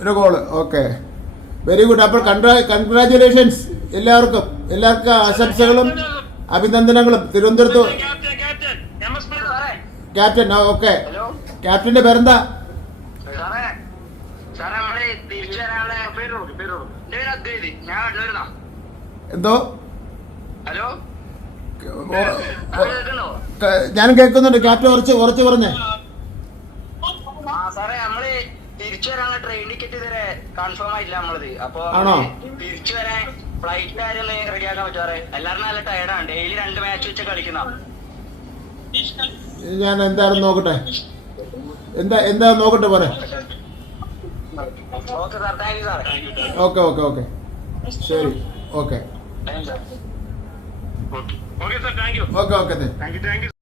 ഒരു goal okay very good അപ്പോൾ കൺഗ്രാ congratulations എല്ലാവർക്കും. എല്ലാവർക്കും ആശംസകളും അഭിനന്ദനങ്ങളും. തിരുവനന്തപുരത്ത് ക്യാപ്റ്റൻ ഓക്കെ ക്യാപ്റ്റന്റെ പേരെന്താ? എന്തോ? ഹലോ ഞാൻ കേൾക്കുന്നുണ്ട്. ക്യാപ്റ്റൻ ഉറച്ച് ഉറച്ച് പറഞ്ഞേ. ആ സാറേ നമ്മൾ തിരിച്ചു വരാനുള്ള ട്രെയിൻ ടിക്കറ്റ് ഇതുവരെ കൺഫേം ആയില്ല നമ്മളത്. അപ്പൊ തിരിച്ചു വരാൻ ഫ്ലൈറ്റ് കാര്യം റെഡിയാക്കാൻ പറ്റുമോ എല്ലാവരും നല്ല ടയർഡാണ് ഡെയിലി രണ്ട് മാച്ച് വെച്ച് കളിക്കുന്ന? ഞാൻ എന്തായാലും നോക്കട്ടെ. എന്താ എന്താ നോക്കട്ടെ പോരെ? ഓക്കെ ഓക്കെ ഓക്കെ ഓക്കെ ശരി okay okay okay thank you